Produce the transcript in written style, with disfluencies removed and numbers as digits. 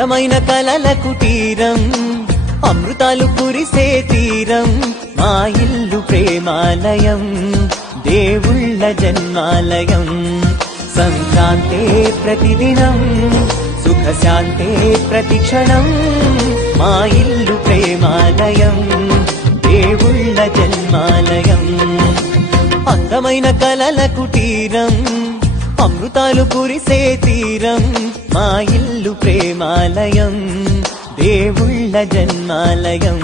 అందమైన కలల కుటీరం, అమృతాలు కురిసే తీరం, మా ఇల్లు ప్రేమాలయం, దేవుళ్ళ జన్మాలయం. సంక్రాంతే ప్రతిదినం, సుఖశాంతే ప్రతిక్షణం, మా ఇల్లు ప్రేమాలయం, దేవుళ్ళ జన్మాలయం. అందమైన కలల కుటీరం, అమృతాలు కురిసే తీరం, మా ఇల్లు ప్రేమాలయం, దేవుళ్ళ జన్మాలయం.